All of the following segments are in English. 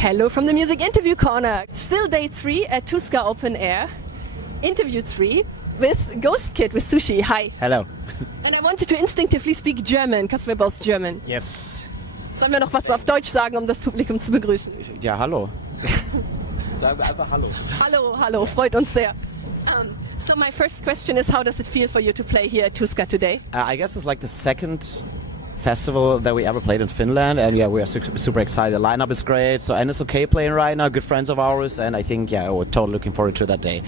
Hello from the Music Interview Corner. Still day 3 at Tuska Open Air. Interview 3 with GHØSTKID with Sushi. Hi. Hello. And I wanted to instinctively speak German, because we're both German. Yes. Sollen wir noch was auf Deutsch sagen, um das Publikum zu begrüßen? Ja, hallo. Sagen wir einfach hallo. Hallo, hallo, freut uns sehr. So my first question is, how does it feel for you to play here at Tuska today? I guess it's like the second festival that we ever played in Finland, and yeah, we are super excited. The lineup is great, so and it's okay playing right now, good friends of ours, and I think we're totally looking forward to that day.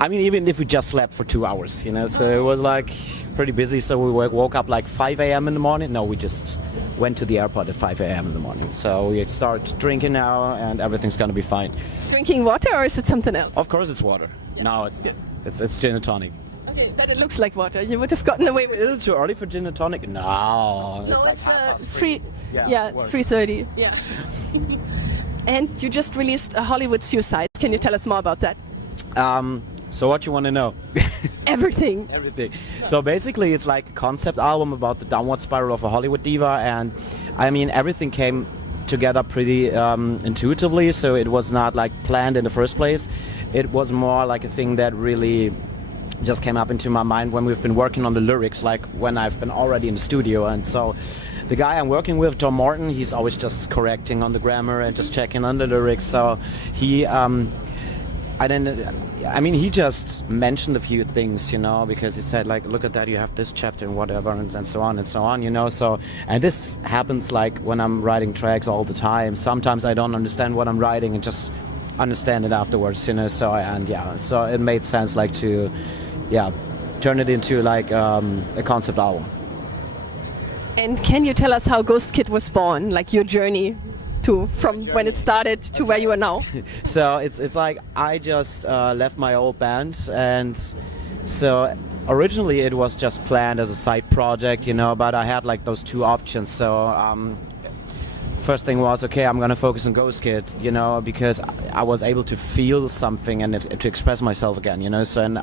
I mean, even if we just slept for 2 hours, you know, so it was like pretty busy. So we woke up like 5 a.m. in the morning. No, we just went to the airport at 5 a.m. in the morning. So we start drinking now, and everything's gonna be fine. Drinking water, or is it something else? Of course, it's water. Yeah. No, it's gin and tonic. Okay, but it looks like water. You would have gotten away with it. Is it too early for gin and tonic? No. No, like it's 3:30. Yeah. And you just released a Hollywood Suicide. Can you tell us more about that? So what you want to know? Everything. Everything. So basically it's like a concept album about the downward spiral of a Hollywood diva, and I mean everything came together pretty intuitively, so it was not like planned in the first place. It was more like a thing that really just came up into my mind when we've been working on the lyrics, like when I've been already in the studio. And so the guy I'm working with, Tom Morton, he's always just correcting on the grammar and just checking on the lyrics. So he he just mentioned a few things, you know, because he said like, look at that, you have this chapter and whatever, and so on, you know. So, and this happens like when I'm writing tracks all the time. Sometimes I don't understand what I'm writing and just understand it afterwards, you know. So so it made sense like to turn it into like a concept album. And can you tell us how GHØSTKID was born, like your journey from when it started to where you are now? So it's like I just left my old band, and so originally it was just planned as a side project, you know, but I had like those two options. So first thing was, okay, I'm gonna focus on GHØSTKID, you know, because I was able to feel something and to express myself again, you know. So and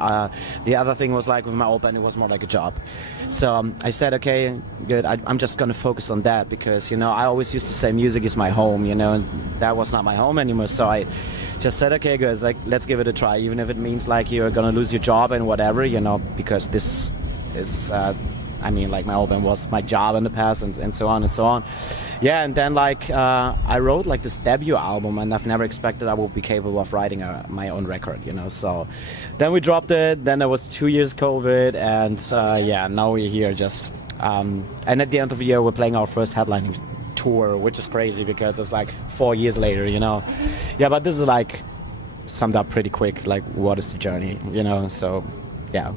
the other thing was like with my old band, it was more like a job. So I said, okay, good, I'm just gonna focus on that, because, you know, I always used to say music is my home, you know, and that was not my home anymore. So I just said, okay, guys, like let's give it a try, even if it means like you're gonna lose your job and whatever, you know, because this is I mean, like my old band was my job in the past, and so on and so on. Yeah, and then like I wrote like this debut album, and I've never expected I would be capable of writing my own record, you know. So then we dropped it. Then there was 2 years COVID, and now we're here just. And at the end of the year, we're playing our first headlining tour, which is crazy because it's like 4 years later, you know. Yeah, but this is like summed up pretty quick. Like, what is the journey, you know? So yeah.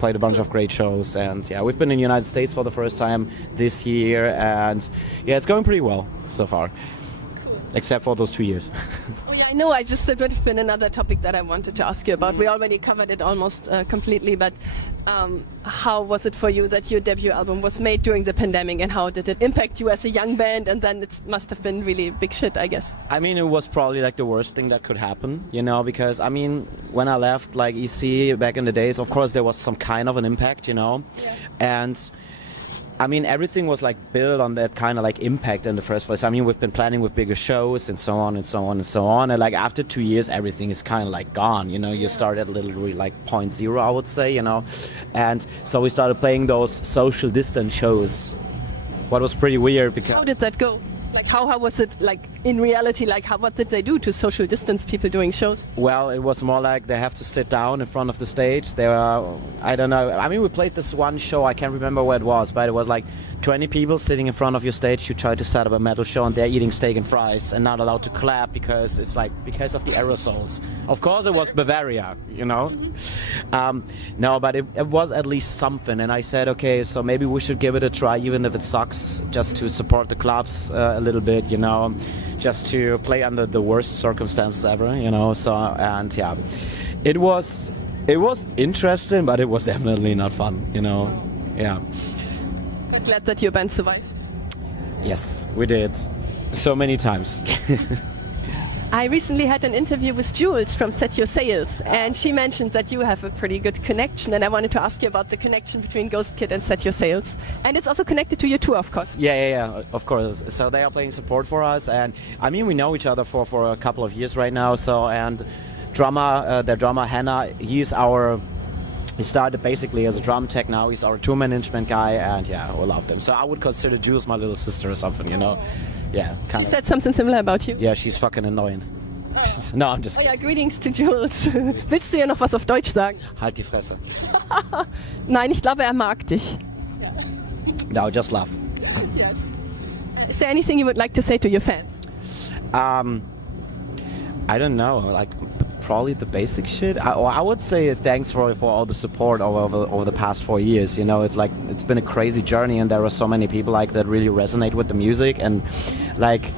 Played a bunch of great shows, and yeah, we've been in the United States for the first time this year, and yeah, it's going pretty well so far. Cool. Except for those 2 years. Oh yeah, I know, that would have been another topic that I wanted to ask you about. We already covered it almost completely, but how was it for you that your debut album was made during the pandemic, and how did it impact you as a young band? And then it must have been really big shit, I guess. I mean, it was probably like the worst thing that could happen, you know, because I mean, when I left like EC back in the days, of course there was some kind of an impact, you know. Yeah. And I mean, everything was like built on that kind of like impact in the first place. I mean, we've been planning with bigger shows and so on and so on and so on. And like after 2 years, everything is kind of like gone. You know, you start at literally like 0.0, I would say, you know. And so we started playing those social distance shows. What was pretty weird because... How did that go? Like how was it like in reality? Like what did they do to social distance people doing shows? Well, it was more like they have to sit down in front of the stage. There were, I don't know. I mean, we played this one show. I can't remember where it was, but it was like 20 people sitting in front of your stage. You try to set up a metal show, and they're eating steak and fries and not allowed to clap because it's like because of the aerosols. Of course, it was Bavaria, you know. No, but it was at least something. And I said, okay, so maybe we should give it a try, even if it sucks, just to support the clubs a little bit, you know, just to play under the worst circumstances ever, you know. So and yeah, it was interesting, but it was definitely not fun, you know. Yeah. I'm glad that your band survived. Yes, we did. So many times. I recently had an interview with Jules from SETYÖURSAILS, and she mentioned that you have a pretty good connection, and I wanted to ask you about the connection between GHØSTKID and SETYÖURSAILS. And it's also connected to your tour, of course. Yeah, of course. So they are playing support for us, and I mean, we know each other for a couple of years right now. So, and their drummer Hannah, he started basically as a drum tech. Now he's our tour management guy, and yeah, we love them. So I would consider Jules my little sister or something, you know. Yeah, She said something similar about you. Yeah, she's fucking annoying. No, I'm just. Oh ja, greetings to Jules. Willst du ihr noch was auf Deutsch sagen? Halt die Fresse. Nein, ich glaube, er mag dich. No, just laugh. Yes. Is there anything you would like to say to your fans? I don't know, like probably the basic shit. I would say thanks for all the support over the past 4 years. You know, it's been a crazy journey, and there are so many people like that really resonate with the music, and like,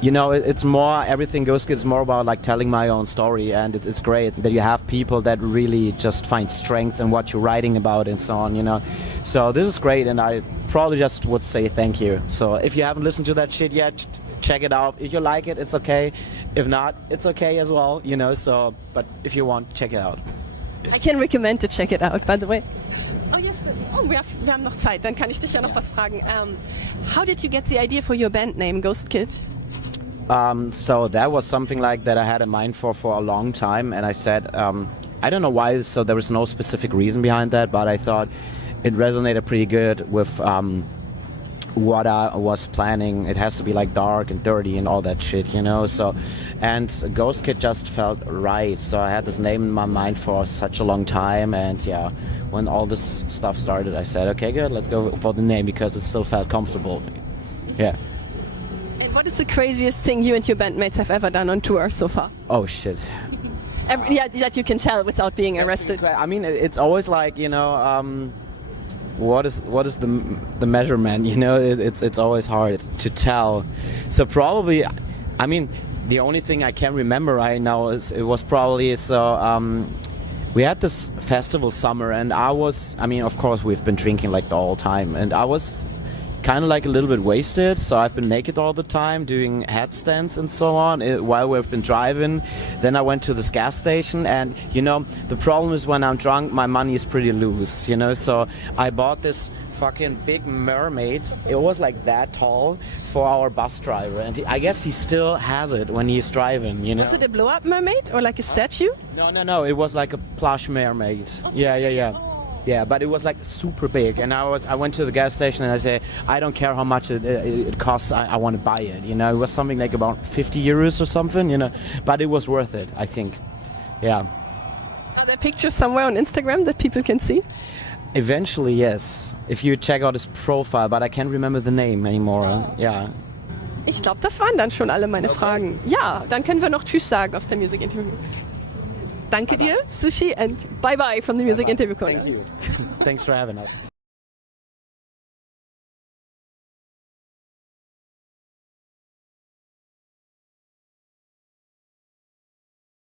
you know, it's more, everything GHØSTKID is more about like telling my own story, and it's great that you have people that really just find strength in what you're writing about and so on, you know. So this is great, and I probably just would say thank you. So if you haven't listened to that shit yet, check it out. If you like it, it's okay. If not, it's okay as well, you know. So, but if you want, check it out. I can recommend to check it out, by the way. Oh yes, wir haben noch Zeit, dann kann ich dich ja noch was fragen. How did you get the idea for your band name, GHØSTKID? So that was something like that I had in mind for a long time, and I said, I don't know why, so there was no specific reason behind that, but I thought it resonated pretty good with what I was planning. It has to be like dark and dirty and all that shit, you know. So, and GHØSTKID just felt right. So I had this name in my mind for such a long time, and yeah, when all this stuff started, I said, okay, good, let's go for the name because it still felt comfortable. Yeah. What is the craziest thing you and your bandmates have ever done on tour so far? Oh shit. Yeah, that you can tell without being arrested. I mean, it's always like, you know, what is the measurement? You know, it's always hard to tell. So probably, I mean, the only thing I can remember right now is it was probably we had this festival summer, and I mean, of course, we've been drinking like the whole time, and I was kind of like a little bit wasted, so I've been naked all the time doing headstands and so on while we've been driving. Then I went to this gas station, and you know, the problem is when I'm drunk, my money is pretty loose, you know, so I bought this fucking big mermaid. It was like that tall for our bus driver, and I guess he still has it when he's driving, you know. Was it a blow-up mermaid or like a statue? No, it was like a plush mermaid. Yeah. Yeah, but it was like super big, and I went to the gas station and I said, I don't care how much it costs, I want to buy it, you know. It was something like about 50 euros or something, you know, but it was worth it, I think. Yeah. Are there pictures somewhere on Instagram that people can see? Eventually, yes, if you check out his profile, but I can't remember the name anymore. Yeah. Ich glaube, das waren dann schon alle meine Fragen. Ja, dann können wir noch Tschüss sagen aus der Music Interview. Danke dir, Sushi, and bye-bye from the Music Interview Corner. Thank you. Thanks for having us.